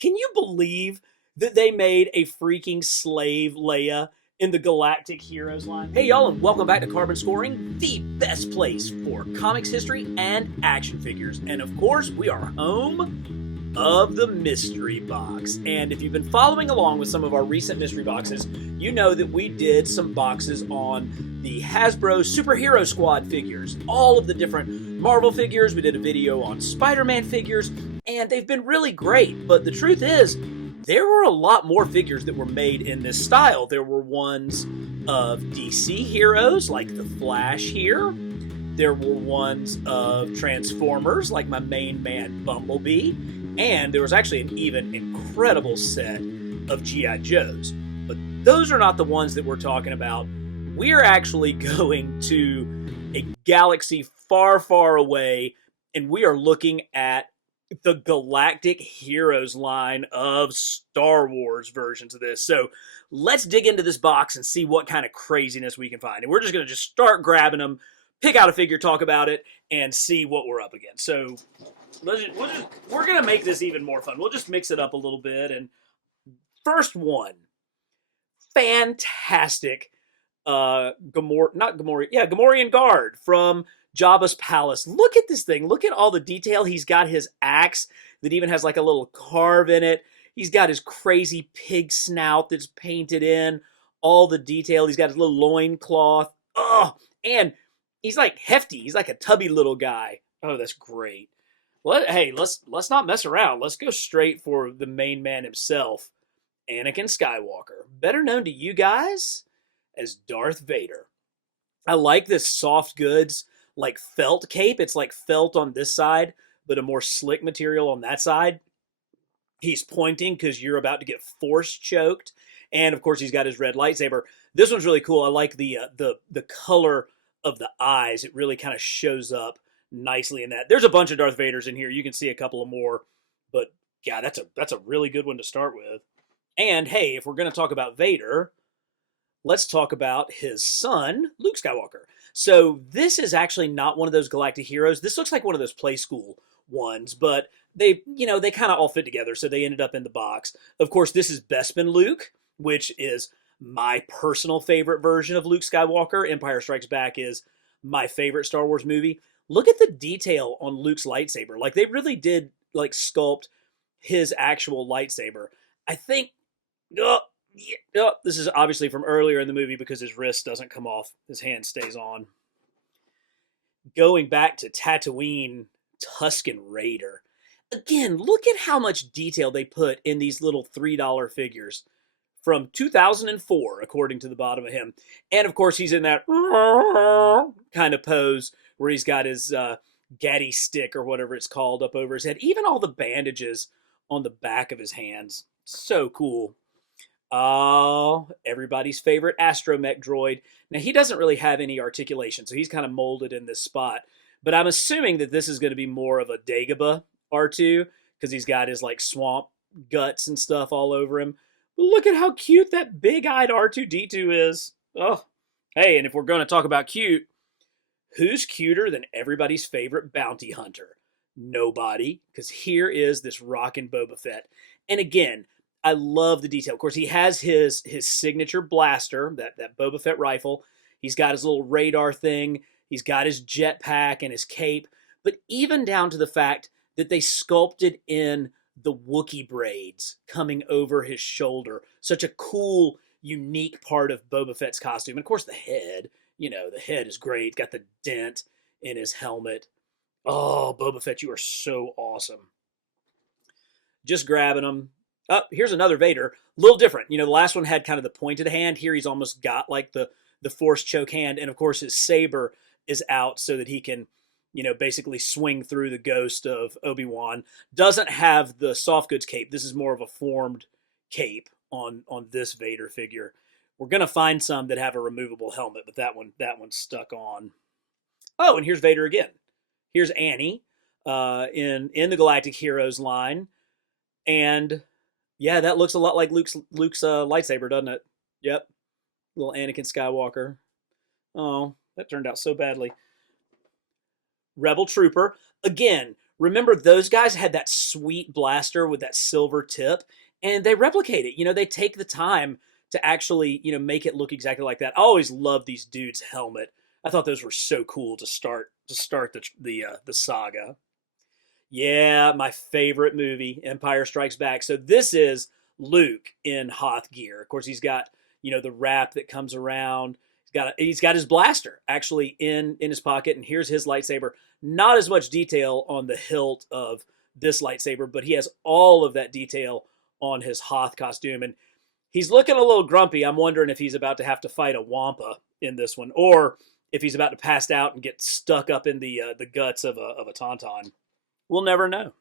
Can you believe that they made a freaking slave Leia in the Galactic Heroes line? Hey, y'all, and welcome back to Carbon Scoring, the best place for comics history and action figures. And of course, we are home of the mystery box. And if you've been following along with some of our recent mystery boxes, you know that we did some boxes on the Hasbro Superhero Squad figures, all of the different Marvel figures. We did a video on Spider-Man figures, and they've been really great. But the truth is, there were a lot more figures that were made in this style. There were ones of DC heroes, like the Flash here. There were ones of Transformers, like my main man Bumblebee. And there was actually an even incredible set of G.I. Joes. But those are not the ones that we're talking about. We're actually going to a galaxy far, far away, and we are looking at the Galactic Heroes line of Star Wars versions of this. So let's dig into this box and see what kind of craziness we can find. And we're just going to start grabbing them, pick out a figure, talk about it, and see what we're up against. So we're going to make this even more fun. We'll just mix it up a little bit. And first one, fantastic Gamorrean guard from Jabba's palace. Look at this thing. Look at all the detail. He's got his axe that even has like a little carve in it. He's got his crazy pig snout that's painted in. All the detail. He's got his little loincloth. Oh, and he's like hefty. He's like a tubby little guy. Oh, that's great. Hey, let's not mess around. Let's go straight for the main man himself, Anakin Skywalker, better known to you guys as Darth Vader. I like this soft goods, like felt cape. It's like felt on this side, but a more slick material on that side. He's pointing because you're about to get force choked. And of course, he's got his red lightsaber. This one's really cool. I like the color of the eyes. It really kind of shows up nicely in that. There's a bunch of Darth Vaders in here. You can see a couple of more, but yeah, that's a really good one to start with. And hey, if we're going to talk about Vader, let's talk about his son, Luke Skywalker. So this is actually not one of those Galactic heroes. This looks like one of those play school ones, but they kind of all fit together, so they ended up in the box. Of course, this is Bespin Luke, which is my personal favorite version of Luke Skywalker. Empire Strikes Back is my favorite Star Wars movie. Look at the detail on Luke's lightsaber. Like, they really did like sculpt his actual lightsaber. I think this is obviously from earlier in the movie because his wrist doesn't come off. His hand stays on. Going back to Tatooine, Tusken Raider. Again, look at how much detail they put in these little $3 figures from 2004, according to the bottom of him. And of course, he's in that kind of pose where he's got his gaddy stick or whatever it's called up over his head. Even all the bandages on the back of his hands. So cool. Oh, everybody's favorite astromech droid. Now, he doesn't really have any articulation, so he's kind of molded in this spot. But I'm assuming that this is going to be more of a Dagobah R2, because he's got his like swamp guts and stuff all over him. But look at how cute that big-eyed R2-D2 is. Oh, hey, and if we're going to talk about cute, who's cuter than everybody's favorite bounty hunter? Nobody, because here is this rockin' Boba Fett. And again, I love the detail. Of course, he has his signature blaster, that Boba Fett rifle. He's got his little radar thing. He's got his jetpack and his cape. But even down to the fact that they sculpted in the Wookiee braids coming over his shoulder. Such a cool, unique part of Boba Fett's costume. And of course, the head. The head is great. Got the dent in his helmet. Oh, Boba Fett, you are so awesome. Just grabbing him. Oh, here's another Vader. A little different. The last one had kind of the pointed hand. Here he's almost got like the force choke hand. And of course his saber is out so that he can, basically swing through the ghost of Obi-Wan. Doesn't have the soft goods cape. This is more of a formed cape on this Vader figure. We're going to find some that have a removable helmet, but that one's stuck on. Oh, and here's Vader again. Here's Annie in the Galactic Heroes line. And yeah, that looks a lot like Luke's lightsaber, doesn't it? Yep. Little Anakin Skywalker. Oh, that turned out so badly. Rebel Trooper. Again, remember those guys had that sweet blaster with that silver tip, and they replicate it. They take the time to actually, make it look exactly like that. I always loved these dudes' helmet. I thought those were so cool to start the saga. Yeah, my favorite movie, Empire Strikes Back. So this is Luke in Hoth gear. Of course, he's got the wrap that comes around. He's got his blaster actually in his pocket, and here's his lightsaber. Not as much detail on the hilt of this lightsaber, but he has all of that detail on his Hoth costume, and he's looking a little grumpy. I'm wondering if he's about to have to fight a Wampa in this one, or if he's about to pass out and get stuck up in the guts of a tauntaun. We'll never know.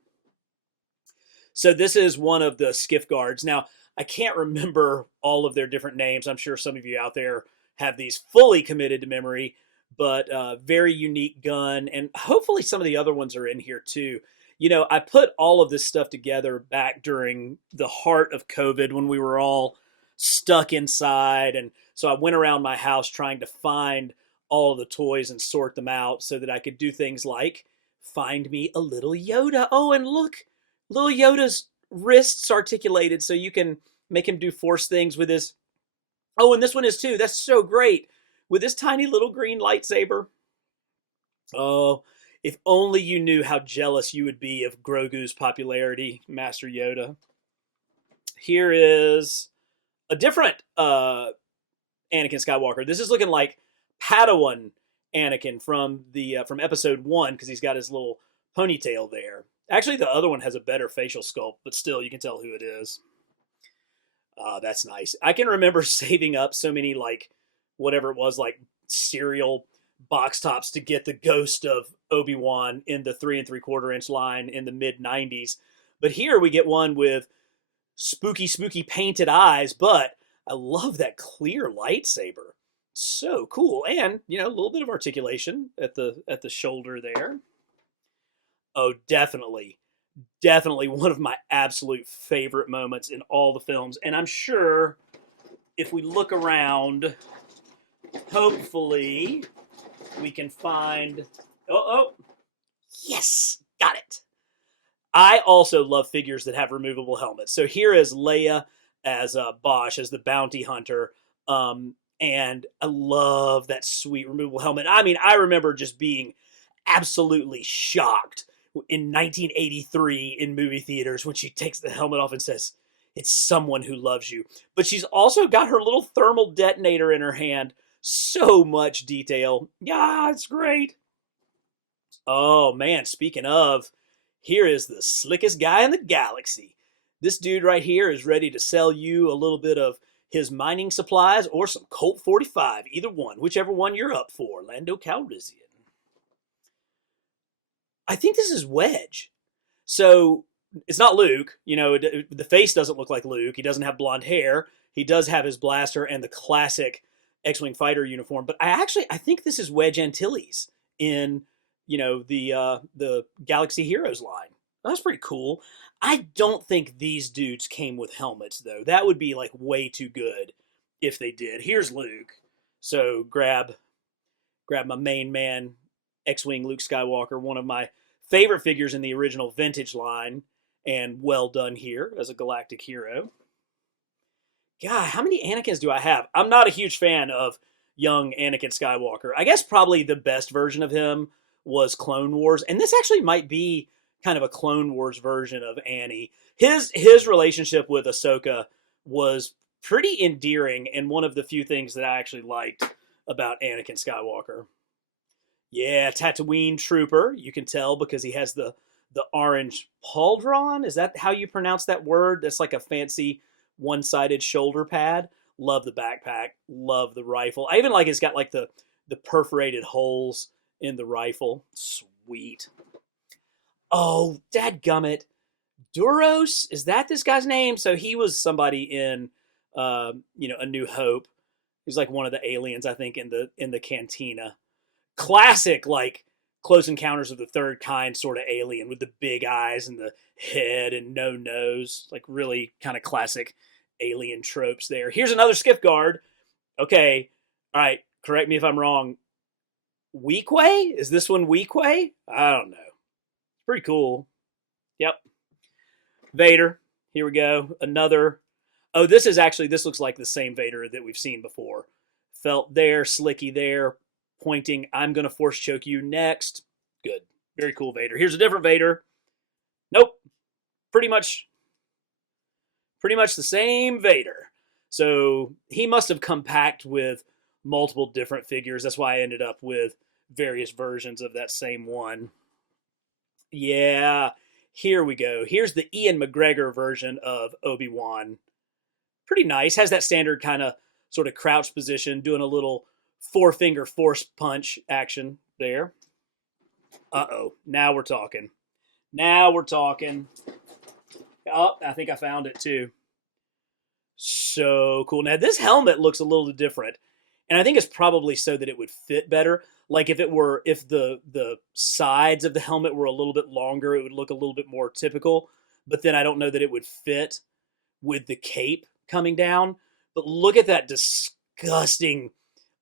So this is one of the skiff guards. Now, I can't remember all of their different names. I'm sure some of you out there have these fully committed to memory, but very unique gun. And hopefully some of the other ones are in here too. I put all of this stuff together back during the heart of COVID when we were all stuck inside. And so I went around my house trying to find all of the toys and sort them out so that I could do things like find me a little Yoda. Oh, and look, little Yoda's wrists articulated so you can make him do force things with his... Oh, and this one is too. That's so great. With this tiny little green lightsaber. Oh, if only you knew how jealous you would be of Grogu's popularity, Master Yoda. Here is a different Anakin Skywalker. This is looking like Padawan Anakin from episode 1 because he's got his little ponytail there. Actually, the other one has a better facial sculpt, but still, you can tell who it is. That's nice. I can remember saving up so many, whatever it was, cereal box tops to get the ghost of Obi-Wan in the 3 3/4 inch line in the mid 90s. But here we get one with spooky painted eyes, but I love that clear lightsaber. So cool. And, a little bit of articulation at the shoulder there. Oh, definitely one of my absolute favorite moments in all the films. And I'm sure if we look around, hopefully we can find... Oh, yes, got it. I also love figures that have removable helmets. So here is Leia as Bosch, as the bounty hunter. And I love that sweet removable helmet. I mean, I remember just being absolutely shocked in 1983 in movie theaters when she takes the helmet off and says, "It's someone who loves you." But she's also got her little thermal detonator in her hand. So much detail. Yeah, it's great. Oh, man, speaking of, here is the slickest guy in the galaxy. This dude right here is ready to sell you a little bit of his mining supplies or some Colt 45, either one, whichever one you're up for. Lando Calrissian. I think this is Wedge. So it's not Luke. The face doesn't look like Luke. He doesn't have blonde hair. He does have his blaster and the classic X-Wing fighter uniform. But I think this is Wedge Antilles in, the Galaxy Heroes line. That's pretty cool. I don't think these dudes came with helmets, though. That would be, way too good if they did. Here's Luke. So grab my main man, X-Wing Luke Skywalker, one of my favorite figures in the original vintage line, and well done here as a galactic hero. God, how many Anakins do I have? I'm not a huge fan of young Anakin Skywalker. I guess probably the best version of him was Clone Wars, and this actually might be kind of a Clone Wars version of Annie. His relationship with Ahsoka was pretty endearing, and one of the few things that I actually liked about Anakin Skywalker. Yeah, Tatooine Trooper. You can tell because he has the orange pauldron. Is that how you pronounce that word? That's like a fancy one-sided shoulder pad. Love the backpack. Love the rifle. I even like it's got the perforated holes in the rifle. Sweet. Oh, dadgummit. Duros? Is that this guy's name? So he was somebody in, A New Hope. He's like one of the aliens, I think, in the cantina. Classic, Close Encounters of the Third Kind sort of alien with the big eyes and the head and no nose. Really kind of classic alien tropes there. Here's another skiff guard. Okay, all right, correct me if I'm wrong. Weequay? Is this one Weequay? I don't know. Pretty cool. Yep. Vader. Here we go. Another. Oh, this looks like the same Vader that we've seen before. Felt there, slicky there, pointing, I'm going to force choke you next. Good. Very cool Vader. Here's a different Vader. Nope. Pretty much the same Vader. So he must have come packed with multiple different figures. That's why I ended up with various versions of that same one. Yeah, here we go. Here's the Ian McGregor version of Obi-Wan. Pretty nice. Has that standard kind of sort of crouch position, doing a little four-finger force punch action there. Uh-oh. Now we're talking. Now we're talking. Oh, I think I found it too. So cool. Now this helmet looks a little different. And I think it's probably so that it would fit better. Like if the sides of the helmet were a little bit longer, it would look a little bit more typical. But then I don't know that it would fit with the cape coming down. But look at that disgusting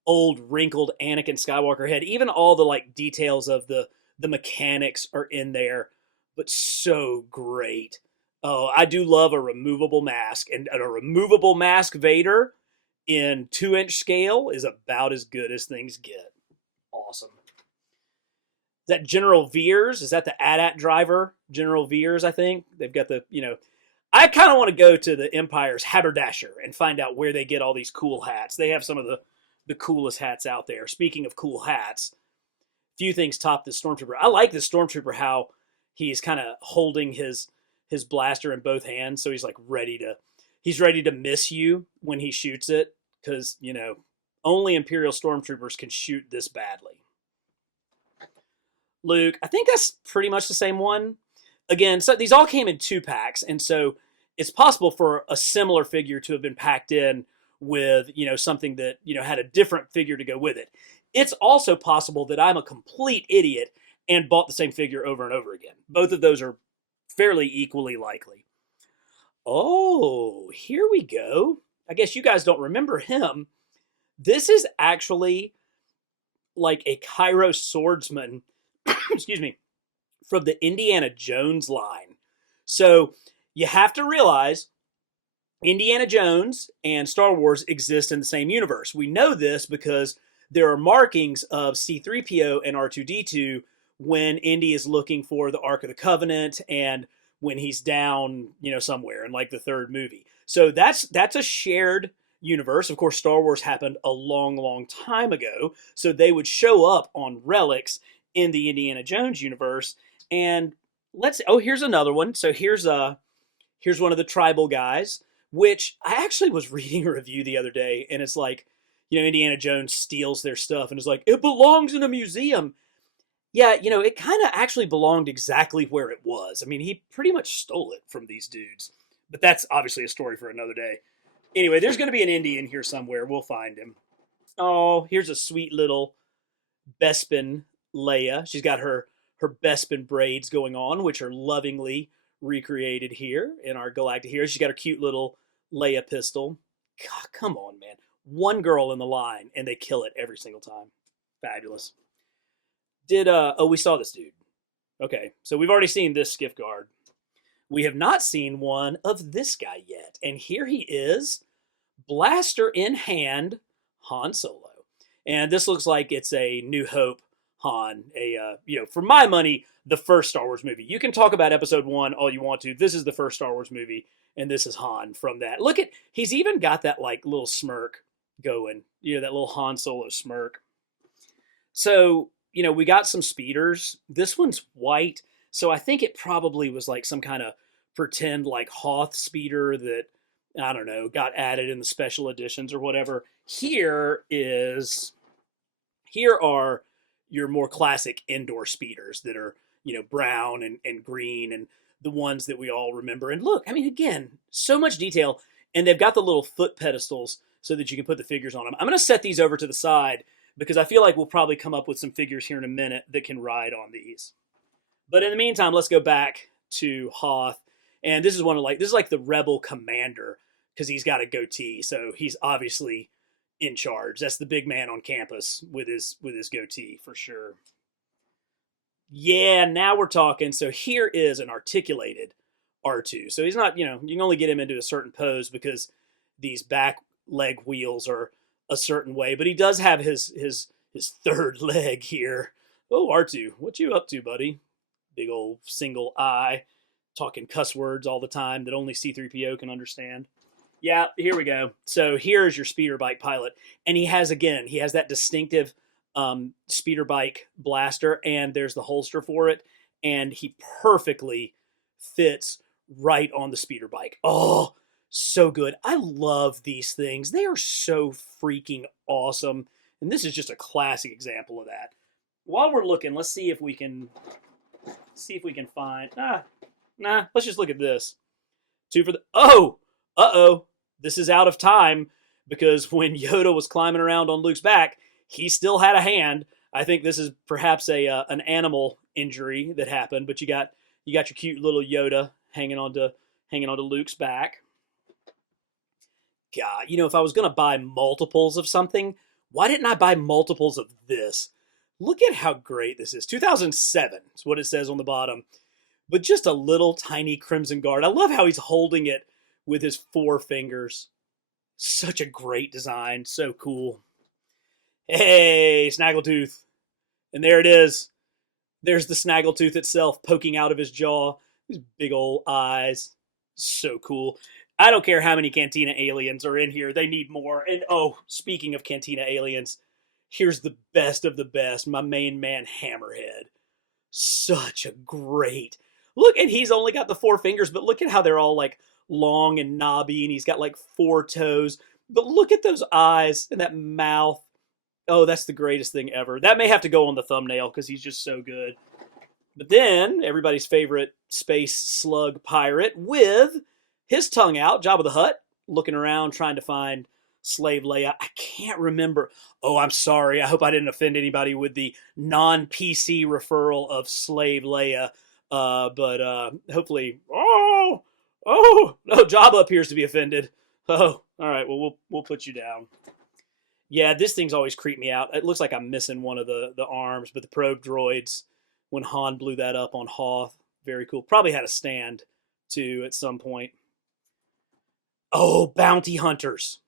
old wrinkled Anakin Skywalker head. Even all the like details of the mechanics are in there, but so great. Oh, I do love a removable mask, and a removable mask Vader in 2-inch scale is about as good as things get. Awesome. Is that General Veers? Is that the AT-AT driver? General Veers, I think. They've got I kind of want to go to the Empire's haberdasher and find out where they get all these cool hats. They have some of the coolest hats out there. Speaking of cool hats, few things top the Stormtrooper. I like the Stormtrooper, how he's kind of holding his blaster in both hands, so he's like ready to miss you when he shoots it, because only Imperial Stormtroopers can shoot this badly. Luke, I think that's pretty much the same one. Again, so these all came in 2-packs, and so it's possible for a similar figure to have been packed in with something that had a different figure to go with it. It's also possible that I'm a complete idiot and bought the same figure over and over again. Both of those are fairly equally likely. Oh, here we go. I guess you guys don't remember him. This is actually like a Kairos swordsman, excuse me, from the Indiana Jones line. So you have to realize Indiana Jones and Star Wars exist in the same universe. We know this because there are markings of C-3PO and R2-D2 when Indy is looking for the Ark of the Covenant and when he's down, somewhere in like the third movie. So that's a shared universe. Of course, Star Wars happened a long, long time ago. So they would show up on relics in the Indiana Jones universe. And here's another one. So here's one of the tribal guys, which I actually was reading a review the other day, and it's like, Indiana Jones steals their stuff and is like, it belongs in a museum. Yeah, it kind of actually belonged exactly where it was. I mean, he pretty much stole it from these dudes. But that's obviously a story for another day. Anyway, there's going to be an Indy in here somewhere. We'll find him. Oh, here's a sweet little Bespin Leia. She's got her Bespin braids going on, which are lovingly recreated here in our Galactic Heroes. She's got her cute little Leia pistol. God, come on, man. One girl in the line, and they kill it every single time. Fabulous. We saw this dude. Okay, so we've already seen this skiff guard. We have not seen one of this guy yet. And here he is, blaster in hand, Han Solo. And this looks like it's a New Hope Han. For my money, the first Star Wars movie. You can talk about episode 1 all you want to. This is the first Star Wars movie, and this is Han from that. Look at, he's even got that like little smirk going. That little Han Solo smirk. So, we got some speeders. This one's white, so I think it probably was like some kind of pretend like Hoth speeder that, I don't know, got added in the special editions or whatever. Here are your more classic indoor speeders that are, brown and green and the ones that we all remember. And look, I mean, again, so much detail. And they've got the little foot pedestals so that you can put the figures on them. I'm going to set these over to the side because I feel like we'll probably come up with some figures here in a minute that can ride on these. But in the meantime, let's go back to Hoth. And this is like the rebel commander because he's got a goatee. So he's obviously in charge. That's the big man on campus with his goatee for sure. Yeah, now we're talking. So here is an articulated R2. So he's not, you can only get him into a certain pose because these back leg wheels are a certain way, but he does have his third leg here. Oh, R2, what you up to, buddy? Big old single eye, talking cuss words all the time that only C-3PO can understand. Yeah, here we go. So here's your speeder bike pilot, and he has that distinctive speeder bike blaster, and there's the holster for it, and he perfectly fits right on the speeder bike. Oh, so good. I love these things. They are so freaking awesome, and this is just a classic example of that. While we're looking, let's see if we can find. Let's just look at this. Two for the. Oh, this is out of time because when Yoda was climbing around on Luke's back, he still had a hand. I think this is perhaps an animal injury that happened, but you got your cute little Yoda hanging onto Luke's back. God, if I was gonna buy multiples of something, why didn't I buy multiples of this? Look at how great this is. 2007 is what it says on the bottom, but just a little tiny Crimson Guard. I love how he's holding it with his 4 fingers. Such a great design. So cool. Hey, Snaggletooth. And there it is. There's the Snaggletooth itself poking out of his jaw. His big old eyes. So cool. I don't care how many Cantina aliens are in here. They need more. And speaking of Cantina aliens, here's the best of the best. My main man, Hammerhead. Such a great... Look, and he's only got the 4 fingers, but look at how they're all like long and knobby, and he's got like 4 toes. But look at those eyes and that mouth. Oh, that's the greatest thing ever. That may have to go on the thumbnail because he's just so good. But then, everybody's favorite space slug pirate with his tongue out, Jabba the Hutt, looking around trying to find Slave Leia. I can't remember. Oh, I'm sorry. I hope I didn't offend anybody with the non-PC referral of Slave Leia. But hopefully... Oh, no, Jabba appears to be offended. Oh, all right, well, we'll put you down. Yeah, this thing's always creeped me out. It looks like I'm missing one of the arms, but the probe droids, when Han blew that up on Hoth, very cool. Probably had a stand, too, at some point. Oh, bounty hunters.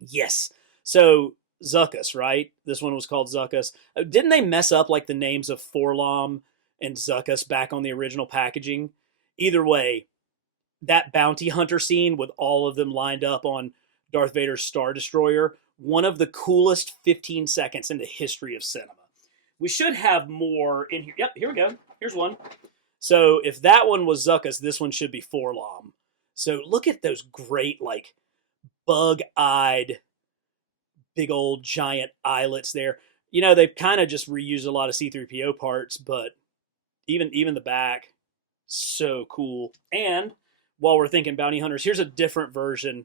Yes. So, Zuckuss, right? This one was called Zuckuss. Didn't they mess up, like, the names of Forlom and Zuckuss back on the original packaging? Either way, that bounty hunter scene with all of them lined up on Darth Vader's Star Destroyer, one of the coolest 15 seconds in the history of cinema. We should have more in here. Yep, here we go. Here's one. So if that one was Zuckuss, this one should be Forlom. So look at those great, like, bug-eyed, big old giant eyelets there. They've kind of just reused a lot of C-3PO parts, but even the back, so cool. And while we're thinking bounty hunters, here's a different version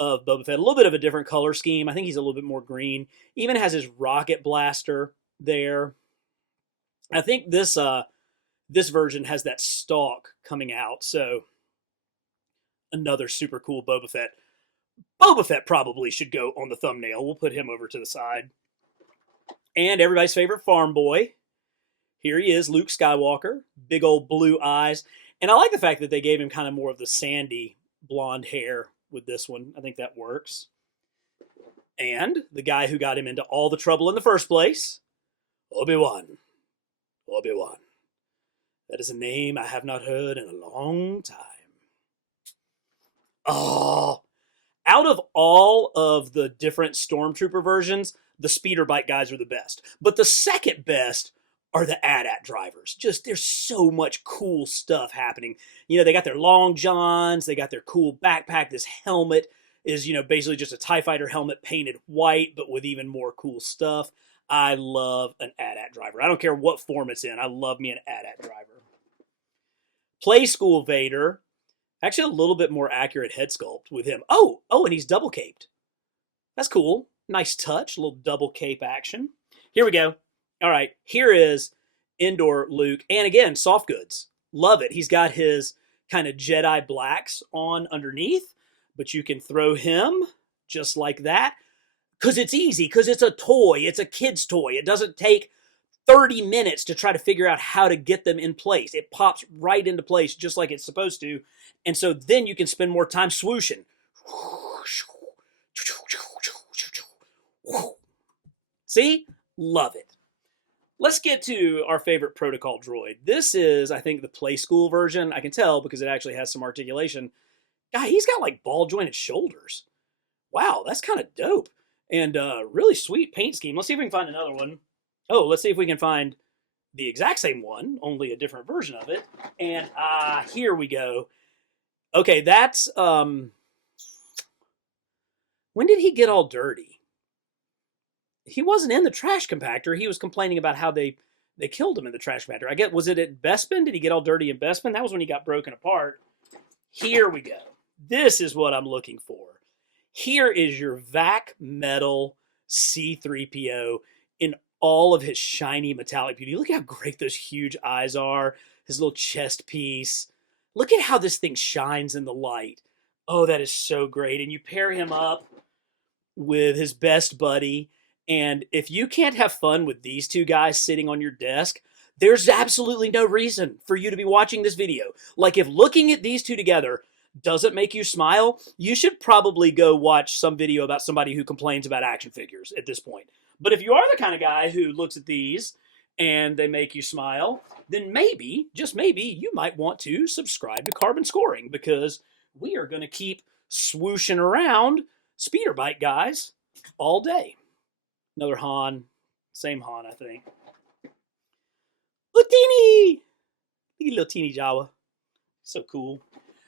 of Boba Fett. A little bit of a different color scheme. I think he's a little bit more green. Even has his rocket blaster there. I think this version has that stalk coming out. So another super cool Boba Fett. Boba Fett probably should go on the thumbnail. We'll put him over to the side. And everybody's favorite farm boy. Here he is, Luke Skywalker. Big old blue eyes. And I like the fact that they gave him kind of more of the sandy blonde hair with this one. I think that works. And the guy who got him into all the trouble in the first place, Obi-Wan. Obi-Wan. That is a name I have not heard in a long time. Oh, out of all of the different Stormtrooper versions, the speeder bike guys are the best. But the second best are the AT-AT drivers. Just, there's so much cool stuff happening. They got their long johns, they got their cool backpack. This helmet is, basically just a TIE Fighter helmet painted white, but with even more cool stuff. I love an AT-AT driver. I don't care what form it's in. I love me an AT-AT driver. Play School Vader. Actually, a little bit more accurate head sculpt with him. Oh, and he's double caped. That's cool. Nice touch. A little double cape action. Here we go. All right, here is Indoor Luke. And again, soft goods. Love it. He's got his kind of Jedi blacks on underneath, but you can throw him just like that because it's easy, because it's a toy. It's a kid's toy. It doesn't take 30 minutes to try to figure out how to get them in place. It pops right into place just like it's supposed to. And so then you can spend more time swooshing. See? Love it. Let's get to our favorite protocol droid. This is, I think, the play school version. I can tell because it actually has some articulation. God, he's got like ball jointed shoulders. Wow, that's kind of dope. And really sweet paint scheme. Let's see if we can find another one. Oh, let's see if we can find the exact same one, only a different version of it. And here we go. Okay, that's when did he get all dirty? He wasn't in the trash compactor. He was complaining about how they killed him in the trash compactor. I get, was it at Bespin? Did he get all dirty in Bespin? That was when he got broken apart. Here we go. This is what I'm looking for. Here is your vac metal C-3PO in all of his shiny metallic beauty. Look how great those huge eyes are. His little chest piece. Look at how this thing shines in the light. Oh, that is so great. And you pair him up with his best buddy. And if you can't have fun with these two guys sitting on your desk, there's absolutely no reason for you to be watching this video. Like, if looking at these two together doesn't make you smile, you should probably go watch some video about somebody who complains about action figures at this point. But if you are the kind of guy who looks at these and they make you smile, then maybe, just maybe, you might want to subscribe to Carbon Scoring, because we are going to keep swooshing around speeder bike guys all day. Another Han. Same Han, I think. Little teeny! Little teeny Jawa. So cool.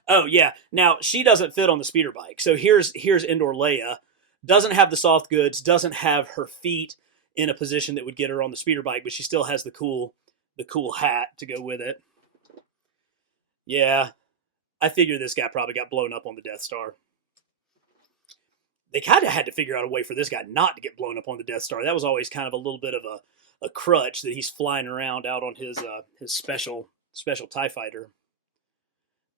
Oh, yeah. Now, she doesn't fit on the speeder bike. So here's Indoor Leia. Doesn't have the soft goods. Doesn't have her feet in a position that would get her on the speeder bike, but she still has the cool hat to go with it. Yeah. I figure this guy probably got blown up on the Death Star. They kind of had to figure out a way for this guy not to get blown up on the Death Star. That was always kind of a little bit of a crutch that he's flying around out on his special TIE fighter.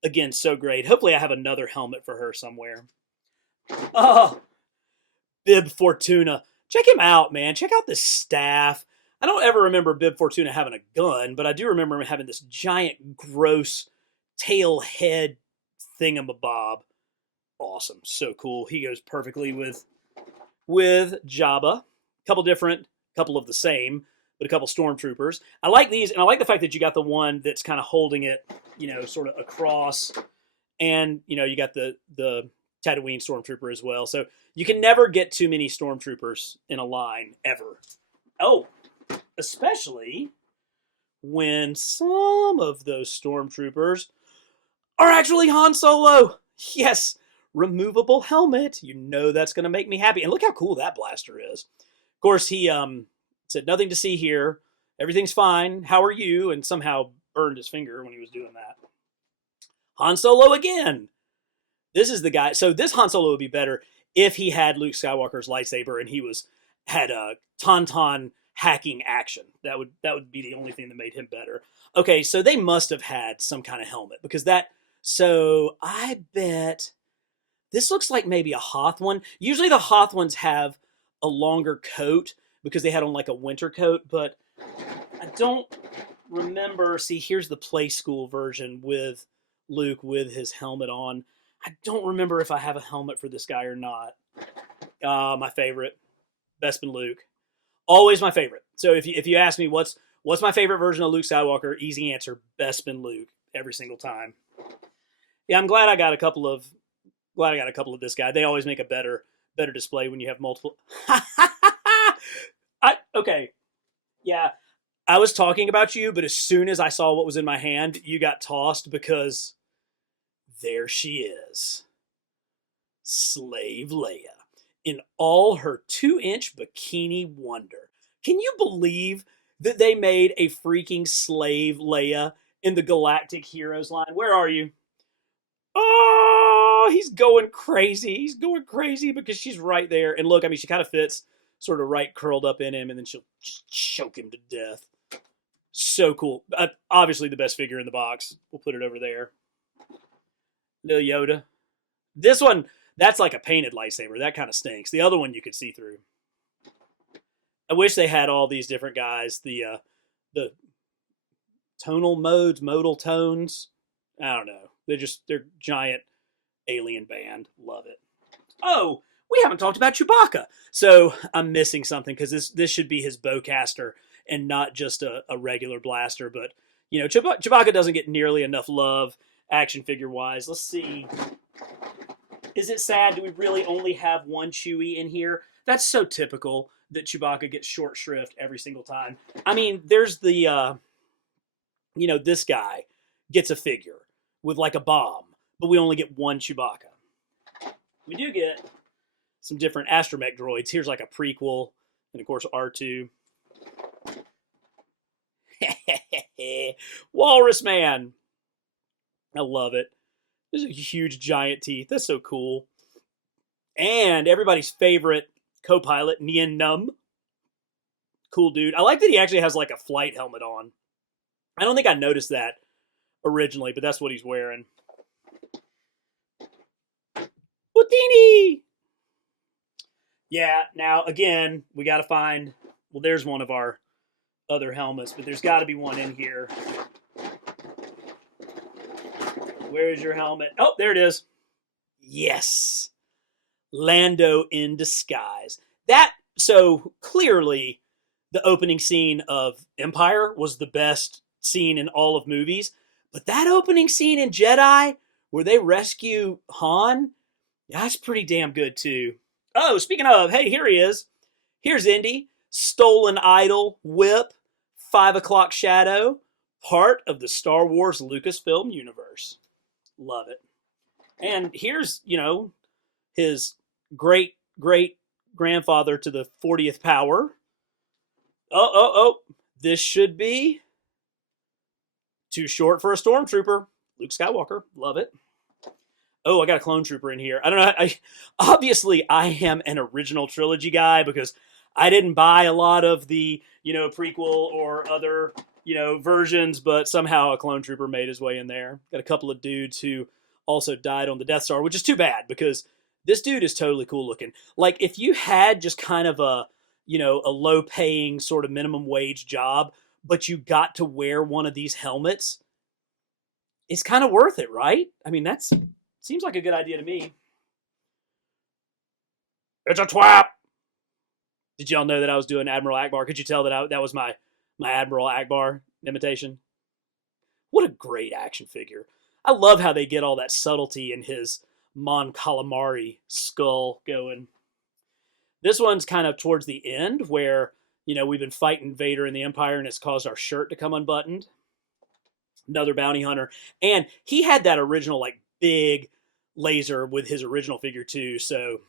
Again, so great. Hopefully I have another helmet for her somewhere. Oh, Bib Fortuna. Check him out, man. Check out this staff. I don't ever remember Bib Fortuna having a gun, but I do remember him having this giant, gross tail head thingamabob. Awesome. So cool. He goes perfectly with Jabba. Couple of the same, but a couple stormtroopers. I like these, and I like the fact that you got the one that's kind of holding it, sort of across, and you got the Tatooine stormtrooper as well. So you can never get too many stormtroopers in a line ever. Oh, especially when some of those stormtroopers are actually Han Solo. Yes. Removable helmet. That's going to make me happy. And look how cool that blaster is. Of course, he said, "Nothing to see here. Everything's fine. How are you?" And somehow burned his finger when he was doing that. Han Solo again. This is the guy. So this Han Solo would be better if he had Luke Skywalker's lightsaber and he had a tauntaun hacking action. That would be the only thing that made him better. Okay, so they must have had some kind of helmet, because so I bet this looks like maybe a Hoth one. Usually the Hoth ones have a longer coat because they had on like a winter coat, but I don't remember. See, here's the play school version with Luke with his helmet on. I don't remember if I have a helmet for this guy or not. My favorite, Bespin Luke. Always my favorite. So if you ask me what's my favorite version of Luke Skywalker, easy answer, Bespin Luke every single time. Yeah, I'm glad I got a couple of this guy. They always make a better display when you have multiple. Okay. Yeah, I was talking about you, but as soon as I saw what was in my hand, you got tossed, because there she is. Slave Leia in all her 2-inch bikini wonder. Can you believe that they made a freaking slave Leia in the Galactic Heroes line? Where are you? Oh, he's going crazy. He's going crazy because she's right there. And look, I mean, she kind of fits sort of right curled up in him, and then she'll just choke him to death. So cool. Obviously the best figure in the box. We'll put it over there. Little Yoda. This one, that's like a painted lightsaber. That kind of stinks. The other one you could see through. I wish they had all these different guys. The the tonal modes, modal tones. I don't know. They're giant alien band. Love it. Oh, we haven't talked about Chewbacca. So I'm missing something because this should be his bowcaster and not just a regular blaster. But, Chewbacca doesn't get nearly enough love action figure wise. Let's see. Is it sad? Do we really only have one Chewie in here? That's so typical that Chewbacca gets short shrift every single time. I mean, there's the, this guy gets a figure with like a bomb, but we only get one Chewbacca. We do get some different astromech droids. Here's like a prequel, and of course R2. Walrus Man. I love it. There's a huge giant teeth. That's so cool. And everybody's favorite co-pilot, Nien Nunb. Cool dude. I like that he actually has like a flight helmet on. I don't think I noticed that originally, but that's what he's wearing. Boutini! Yeah, now again, we got to find, well, there's one of our other helmets, but there's got to be one in here. Where is your helmet? Oh, there it is. Yes. Lando in disguise. So clearly the opening scene of Empire was the best scene in all of movies, but that opening scene in Jedi where they rescue Han, that's pretty damn good too. Oh, speaking of, hey, here he is. Here's Indy, stolen idol, whip, 5 o'clock shadow, part of the Star Wars Lucasfilm universe. Love it. And here's, his great grandfather to the 40th power. Oh. This should be too short for a stormtrooper. Luke Skywalker. Love it. Oh, I got a clone trooper in here. I don't know. Obviously, I am an original trilogy guy because I didn't buy a lot of the, prequel or other, versions, but somehow a clone trooper made his way in there. Got a couple of dudes who also died on the Death Star, which is too bad because this dude is totally cool looking. Like, if you had just kind of a low paying sort of minimum wage job, but you got to wear one of these helmets, it's kind of worth it, right? I mean, that seems like a good idea to me. It's a twap! Did y'all know that I was doing Admiral Akbar? Could you tell that that was my Admiral Akbar imitation? What a great action figure. I love how they get all that subtlety in his Mon Calamari skull going. This one's kind of towards the end where, we've been fighting Vader in the Empire and it's caused our shirt to come unbuttoned. Another bounty hunter. And he had that original, like, big laser with his original figure too. So,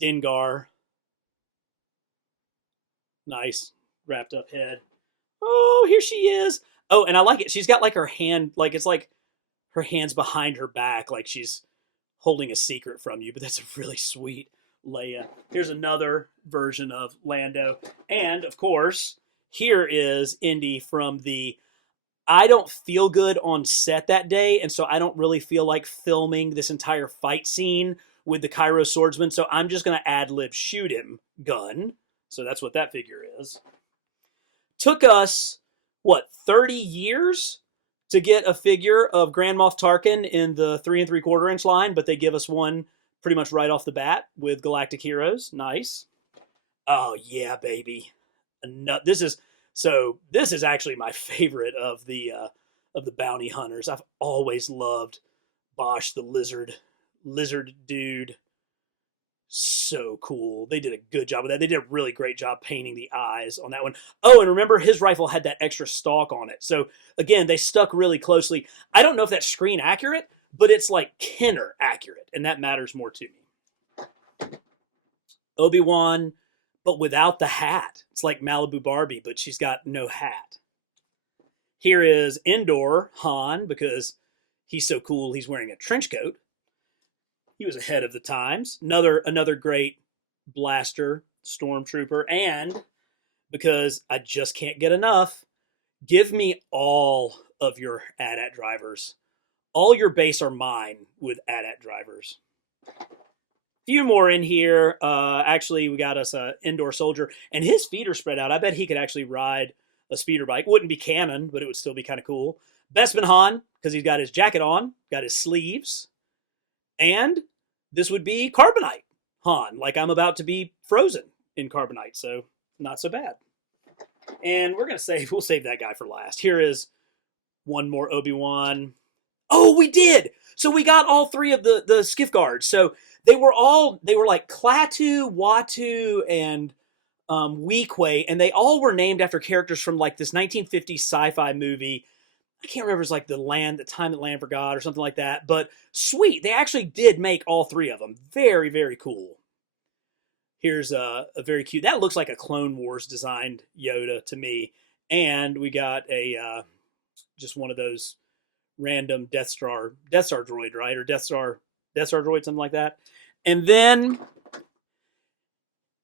Dengar. Nice wrapped up head. Oh, here she is. Oh, and I like it. She's got like her hand, like it's like her hand's behind her back, like she's holding a secret from you, but that's a really sweet Leia. Here's another version of Lando. And of course, here is Indy from the I don't feel good on set that day, and so I don't really feel like filming this entire fight scene with the Cairo swordsman, so I'm just going to ad-lib shoot him gun. So that's what that figure is. Took us, 30 years to get a figure of Grand Moff Tarkin in the 3 3/4 inch line, but they give us one pretty much right off the bat with Galactic Heroes. Nice. Oh, yeah, baby. This is actually my favorite of the bounty hunters. I've always loved Bosch, the lizard dude. So cool. They did a good job with that. They did a really great job painting the eyes on that one. Oh, and remember, his rifle had that extra stock on it. So, again, they stuck really closely. I don't know if that's screen accurate, but it's like Kenner accurate, and that matters more to me. Obi-Wan, but without the hat. It's like Malibu Barbie, but she's got no hat. Here is Indoor Han, because he's so cool, he's wearing a trench coat. He was ahead of the times. Another great blaster, stormtrooper, and because I just can't get enough, give me all of your AT-AT drivers. All your base are mine with AT-AT drivers. Few more in here. Actually, we got us an Indoor soldier, and his feet are spread out. I bet he could actually ride a speeder bike. Wouldn't be canon, but it would still be kind of cool. Bespin Han, because he's got his jacket on, got his sleeves. And this would be Carbonite Han, like I'm about to be frozen in Carbonite, so not so bad. And we'll save that guy for last. Here is one more Obi-Wan. Oh, we did! So we got all three of the skiff guards. So they were like Klaatu, Watu, and Weequay, and they all were named after characters from like this 1950s sci-fi movie. I can't remember, it's like the time that land forgot or something like that. But sweet, they actually did make all three of them. Very, very cool. Here's a very cute, that looks like a Clone Wars designed Yoda to me. And we got a just one of those random Death Star droid, right? Or Death Star droid, something like that. And then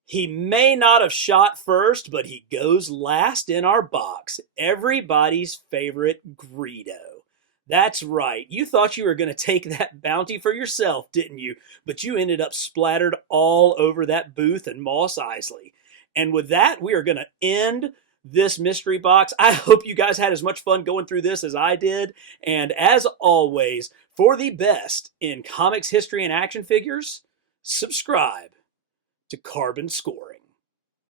he may not have shot first, but he goes last in our box. Everybody's favorite Greedo. That's right. You thought you were going to take that bounty for yourself, didn't you? But you ended up splattered all over that booth and Mos Eisley. And with that, we are going to end this mystery box. I hope you guys had as much fun going through this as I did. And as always, for the best in comics history and action figures, subscribe to Carbon Scoring.